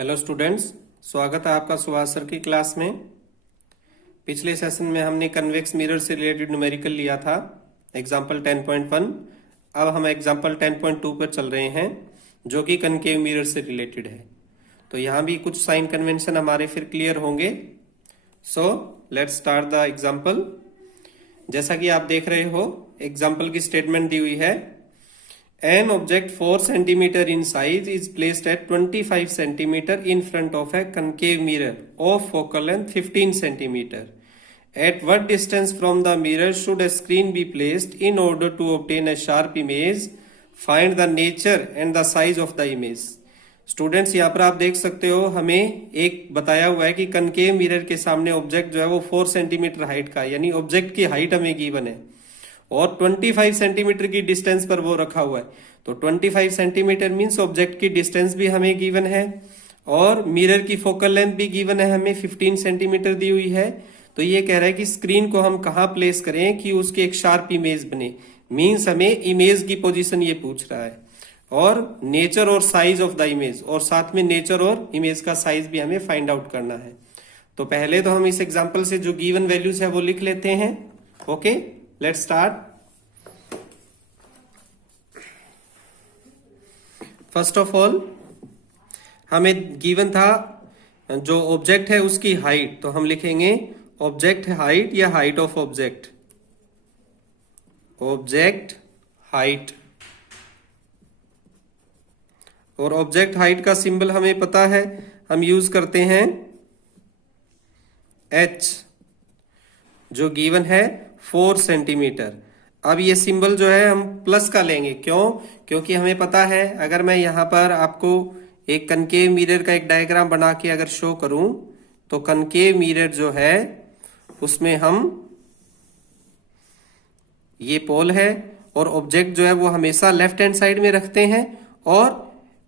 Hello students, स्वागत है आपका सुभाष सर की क्लास में। पिछले सेशन में हमने कन्वेक्स मिरर से रिलेटेड न्यूमेरिकल लिया था, एग्जाम्पल 10.1। अब हम एग्जाम्पल 10.2 पर चल रहे हैं जो कि कनकेव मिरर से रिलेटेड है। तो यहाँ भी कुछ साइन कन्वेंशन हमारे फिर क्लियर होंगे। So let's start the example. जैसा कि आप देख रहे हो, एग्जाम्पल की स्टेटमेंट दी हुई है, An object 4 centimeter in size is placed at 25 centimeter in front of a concave mirror of focal length 15 centimeter. At what distance from the mirror should a screen be placed in order to obtain a sharp image? Find the nature and the size of the image. Students, यहाँ पर आप देख सकते हो, हमें एक बताया हुआ है कि कनकेव मिरर के सामने ऑब्जेक्ट जो है वो 4 सेंटीमीटर हाइट का है, यानी ऑब्जेक्ट की हाइट हमें गिवन है और 25 सेंटीमीटर की डिस्टेंस पर वो रखा हुआ है। तो 25 सेंटीमीटर मीन्स ऑब्जेक्ट की डिस्टेंस भी हमें गिवन है और मिरर की फोकल लेंथ भी गिवन है, हमें 15 सेंटीमीटर दी हुई है। तो ये कह रहा है कि स्क्रीन को हम कहाँ प्लेस करें कि उसकी एक शार्प इमेज बने, मीन्स हमें इमेज की पोजीशन ये पूछ रहा है और नेचर और साइज ऑफ द इमेज, और साथ में नेचर और इमेज का साइज भी हमें फाइंड आउट करना है। तो पहले तो हम इस एग्जाम्पल से जो गिवन वैल्यूज है वो लिख लेते हैं। Okay, let's start. First of all हमें गिवन था जो ऑब्जेक्ट है उसकी हाइट, तो हम लिखेंगे ऑब्जेक्ट हाइट या height of object, object height. और ऑब्जेक्ट हाइट का सिंबल हमें पता है, हम यूज करते हैं h, जो गिवन है 4 सेंटीमीटर। अब ये सिंबल जो है हम प्लस का लेंगे, क्यों? क्योंकि हमें पता है, अगर मैं यहां पर आपको एक कनकेव मिरर का एक डायग्राम बना के अगर शो करूं, तो कनकेव मिरर जो है उसमें हम ये पोल है और ऑब्जेक्ट जो है वो हमेशा लेफ्ट हैंड साइड में रखते हैं और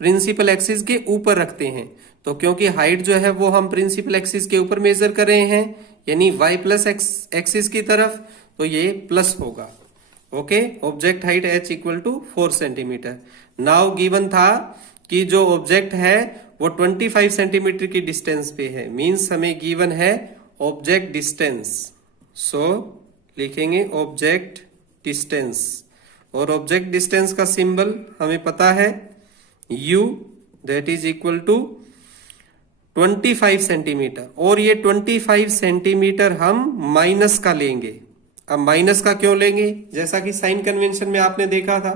प्रिंसिपल एक्सिस के ऊपर रखते हैं। तो क्योंकि हाइट जो है वो हम प्रिंसिपल एक्सिस के ऊपर मेजर कर रहे हैं, यानी y प्लस एक्सिस की तरफ, तो ये प्लस होगा। Okay, object height h equal to 4 centimetre. Now given था कि जो ऑब्जेक्ट है वो 25 सेंटीमीटर की डिस्टेंस पे है, मींस हमें गिवन है ऑब्जेक्ट डिस्टेंस। सो लिखेंगे ऑब्जेक्ट डिस्टेंस, और ऑब्जेक्ट डिस्टेंस का सिंबल हमें पता है u, that is equal to 25 centimetre, और ये 25 सेंटीमीटर हम माइनस का लेंगे। अब माइनस का क्यों लेंगे? जैसा कि साइन कन्वेंशन में आपने देखा था,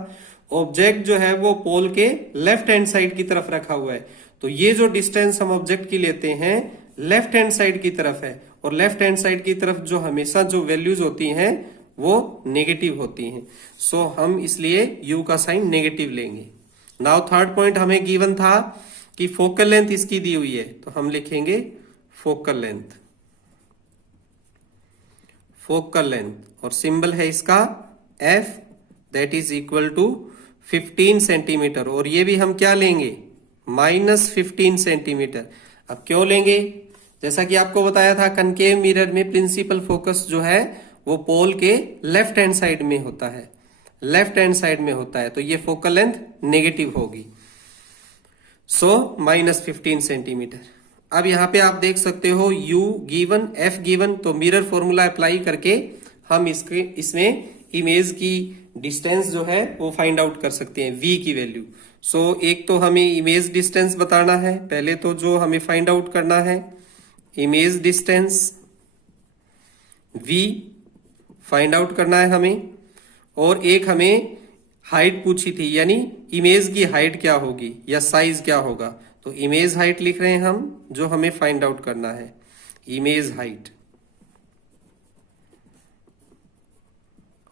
ऑब्जेक्ट जो है वो पोल के लेफ्ट हैंड साइड की तरफ रखा हुआ है, तो ये जो डिस्टेंस हम ऑब्जेक्ट की लेते हैं लेफ्ट हैंड साइड की तरफ है, और लेफ्ट हैंड साइड की तरफ जो हमेशा जो वैल्यूज होती हैं वो नेगेटिव होती हैं। सो हम इसलिए u का साइन नेगेटिव लेंगे। नाउ थर्ड पॉइंट हमें गिवन था कि फोकल लेंथ इसकी दी हुई है, तो हम लिखेंगे फोकल लेंथ, फोकल लेंथ, और सिंबल है इसका f, that is equal to 15 centimetre, और ये भी हम क्या लेंगे? -15 सेंटीमीटर। अब क्यों लेंगे? जैसा कि आपको बताया था, कनकेव मिरर में प्रिंसिपल फोकस जो है वो पोल के लेफ्ट हैंड साइड में होता है, लेफ्ट हैंड साइड में होता है, तो ये फोकल लेंथ नेगेटिव होगी। सो -15 सेंटीमीटर। अब यहां पे आप देख सकते हो u गिवन, f गिवन, तो मिरर फॉर्मूला अप्लाई करके हम इसमें इमेज की डिस्टेंस जो है वो फाइंड आउट कर सकते हैं, v की वैल्यू। सो एक तो हमें इमेज डिस्टेंस बताना है, पहले तो जो हमें फाइंड आउट करना है image distance v find out करना है हमें, और एक हमें हाइट पूछी थी, यानी इमेज की हाइट क्या होगी या साइज क्या होगा। तो इमेज हाइट लिख रहे हैं हम, जो हमें फाइंड आउट करना है इमेज हाइट।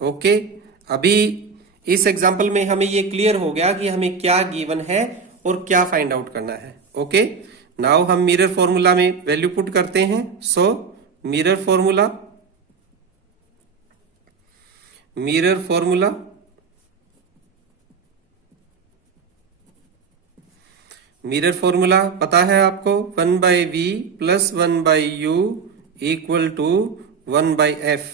ओके, अभी इस एग्जांपल में हमें ये क्लियर हो गया कि हमें क्या गिवन है और क्या फाइंड आउट करना है। ओके, नाउ हम मिरर फॉर्मूला में वैल्यू पुट करते हैं। So mirror formula, mirror formula, mirror formula पता है आपको, 1/v plus 1/u equal to 1/f।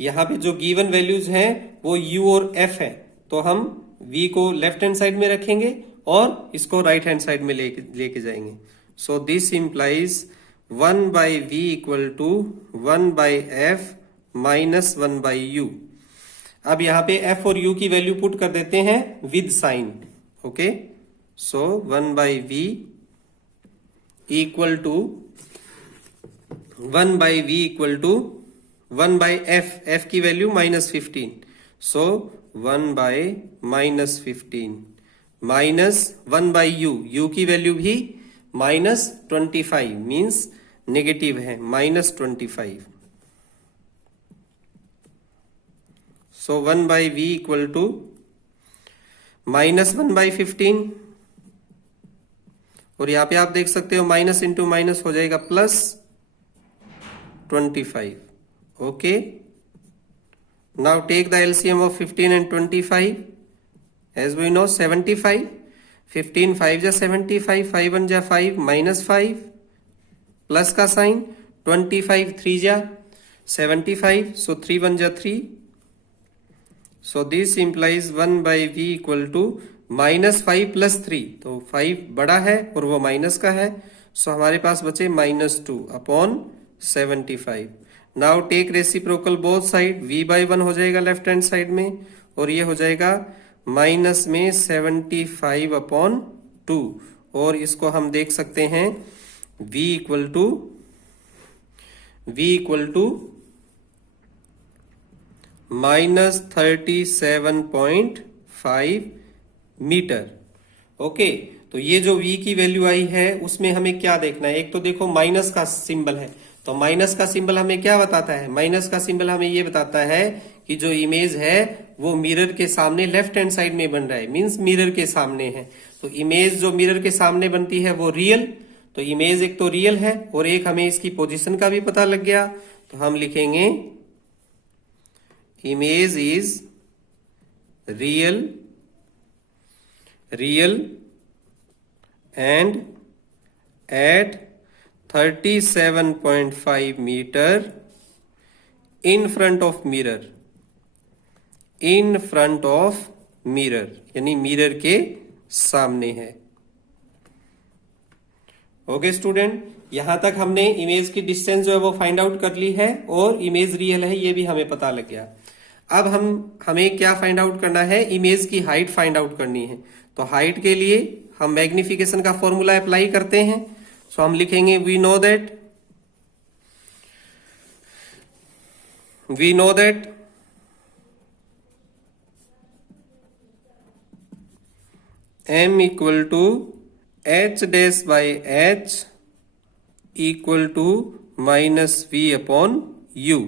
यहां पे जो गिवन वैल्यूज हैं वो u और f है, तो हम v को लेफ्ट हैंड साइड में रखेंगे और इसको राइट हैंड साइड में लेके जाएंगे। So this implies 1 by v equal to 1 by f minus 1 by u. अब यहाँ पे f और u की वैल्यू पुट कर देते हैं with sign. Okay, so 1 by v equal to 1 by v equal to 1 by f की value -15. So 1 by -15 minus 1 by u की वैल्यू भी -25 मीन्स नेगेटिव है, -25. So 1 by v equal to -1 by 15, और यहां पे आप देख सकते हो माइनस इंटू माइनस हो जाएगा +25. Okay, now take the LCM of 15 and 25. As we know 75. 15 5 जा 75, 5 1 जा 5, -5 प्लस का साइन, 25 3 जा 75, सो 3 1 जा 3. So this implies 1 by v equal to -5 + 3. तो 5 बड़ा है और वो माइनस का है, सो हमारे पास बचे -2 upon 75. Now take reciprocal both side, v/1 हो जाएगा लेफ्ट हैंड साइड में, और ये हो जाएगा माइनस में 75 अपॉन 2, और इसको हम देख सकते हैं v equal to -37.5 metre. Okay, तो ये जो v की वैल्यू आई है उसमें हमें क्या देखना है. एक तो देखो माइनस का सिंबल है, तो माइनस का सिंबल हमें क्या बताता है, माइनस का सिंबल हमें ये बताता है कि जो इमेज है वो मिरर के सामने लेफ्ट हैंड साइड में बन रहा है, मींस मिरर के सामने है. तो इमेज जो मिरर के सामने बनती है वो रियल, तो इमेज एक तो रियल है और एक हमें इसकी पोजीशन का भी पता लग गया. तो हम लिखेंगे image is real and at 37.5 metre in front of mirror, यानी मिरर के सामने है. ओके स्टूडेंट, यहां तक हमने इमेज की डिस्टेंस जो है वो फाइंड आउट कर ली है और इमेज रियल है ये भी हमें पता लग गया. अब हमें क्या फाइंड आउट करना है, इमेज की हाइट फाइंड आउट करनी है. तो हाइट के लिए हम मैग्निफिकेशन का फॉर्मूला अप्लाई करते हैं. सो हम लिखेंगे we know that m equal to h dash by h equal to -v upon u.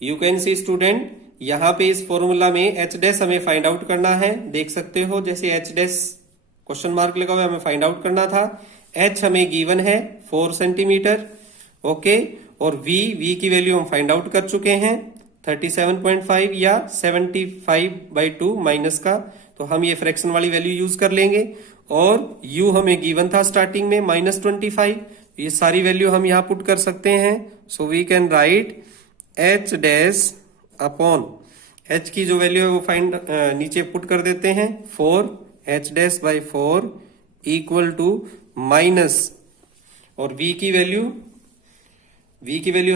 You can see student, यहां पे इस फॉर्मूला में h डैश हमें फाइंड आउट करना है. देख सकते हो जैसे h डैश क्वेश्चन मार्क लगा हुआ है, हमें फाइंड आउट करना था. h हमें गिवन है 4 सेंटीमीटर. ओके, और v की वैल्यू हम फाइंड आउट कर चुके हैं 37.5 या 75/2 माइनस का, तो हम ये फ्रैक्शन वाली वैल्यू यूज कर लेंगे. और u हमें गिवन था स्टार्टिंग में -25, ये सारी वैल्यू हम यहाँ पुट कर सकते हैं. So we can write h dash upon h की जो वैल्यू है वो फाइंड नीचे पुट कर देते हैं 4, h dash by 4 equal to minus, और v की वैल्यू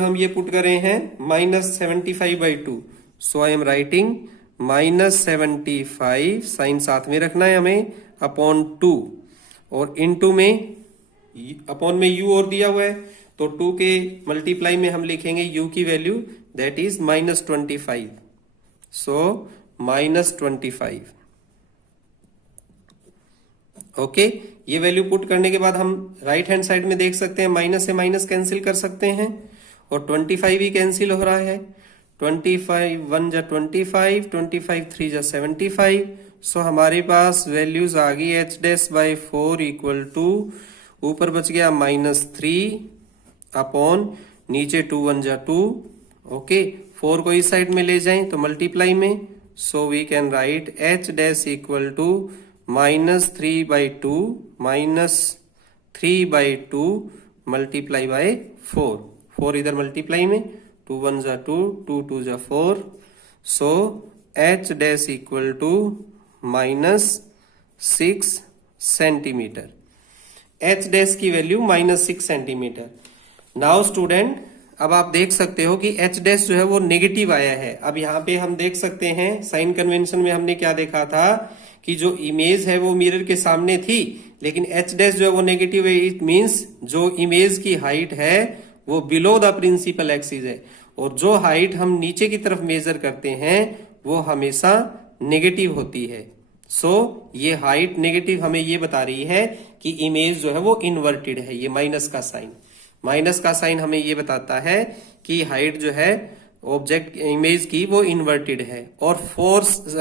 हम ये पुट कर रहे हैं -75/2. So I am writing -75, sign साथ में रखना है हमें, अपॉन 2, और इनटू में अपॉन में u और दिया हुआ है, तो 2 के मल्टीप्लाई में हम लिखेंगे u की value that is -25. So -25. Okay, ये वैल्यू पुट करने के बाद हम राइट हैंड साइड में देख सकते हैं माइनस से माइनस कैंसिल कर सकते हैं, और 25 ही कैंसिल हो रहा है. 25 1 जा 25, 25 3 जा 75. सो हमारे पास वैल्यूज आ गई h dash by 4 equal to, ऊपर बच गया -3 अपॉन नीचे 2 1 जा 2. ओके, 4 को इस साइड में ले जाएं तो मल्टीप्लाई में. So we can write h dash equal to -3/2 -3/2 multiply by 4. 4 इधर मल्टीप्लाई में, 2 1 जा 2, 2 2 जा 4. So h dash equal to -6 centimetre. H dash की वैल्यू -6 सेंटीमीटर। नाउ स्टूडेंट, अब आप देख सकते हो कि एच डैश जो है वो नेगेटिव आया है। अब यहाँ पे हम देख सकते हैं साइन कन्वेंशन में हमने क्या देखा था कि जो इमेज है वो मिरर के सामने थी, लेकिन एच डैश जो है वो नेगेटिव है। इट मीन्स जो इमेज की हाइट है वो बिलो द प्रिंसिपल एक्सिस है, और जो हाइट हम नीचे की तरफ मेजर करते हैं वो हमेशा नेगेटिव होती है। सो ये हाइट नेगेटिव हमें ये बता रही है कि इमेज जो है वो इन्वर्टेड है। ये माइनस का साइन हमें ये बताता है कि हाइट जो है ऑब्जेक्ट इमेज की वो इन्वर्टेड है। और फोर्स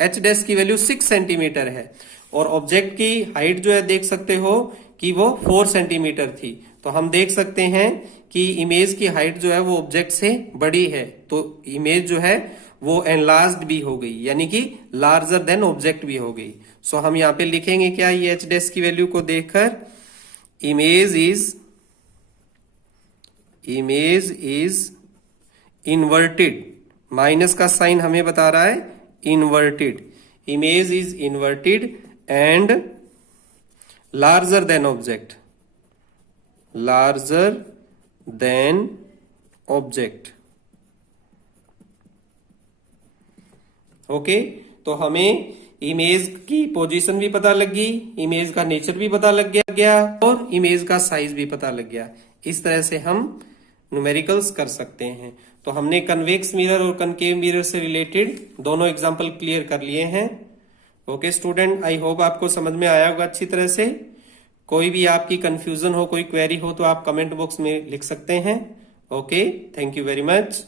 एच डैश की वैल्यू 6 सेंटीमीटर है, और ऑब्जेक्ट की हाइट जो है देख सकते हो कि वो 4 सेंटीमीटर थी। तो हम देख सकते हैं कि इमेज की हाइट जो है वो ऑब्जेक्ट से बड़ी है, तो इमेज जो है वो एनलार्ज्ड भी हो गई, यानी कि लार्जर देन ऑब्जेक्ट भी हो गई। सो हम यहाँ पे लिखेंगे क्या ये एच डैश की वैल्यू को देखकर, इमेज इज इन्वर्टेड। माइनस का साइन हमें बता रहा है inverted. Image is inverted and larger than object. Okay, तो हमें इमेज की पोजीशन भी पता लग गई, इमेज का नेचर भी पता लग गया और इमेज का साइज भी पता लग गया। इस तरह से हम न्यूमेरिकल्स कर सकते हैं। तो हमने कन्वेक्स मिरर और कनकेव मिरर से रिलेटेड दोनों एग्जांपल क्लियर कर लिए हैं। ओके स्टूडेंट, आई होप आपको समझ में आया होगा अच्छी तरह से। कोई भी आपकी कंफ्यूजन हो, कोई क्वेरी हो तो आप कमेंट बॉक्स में लिख सकते हैं। Okay, thank you very much.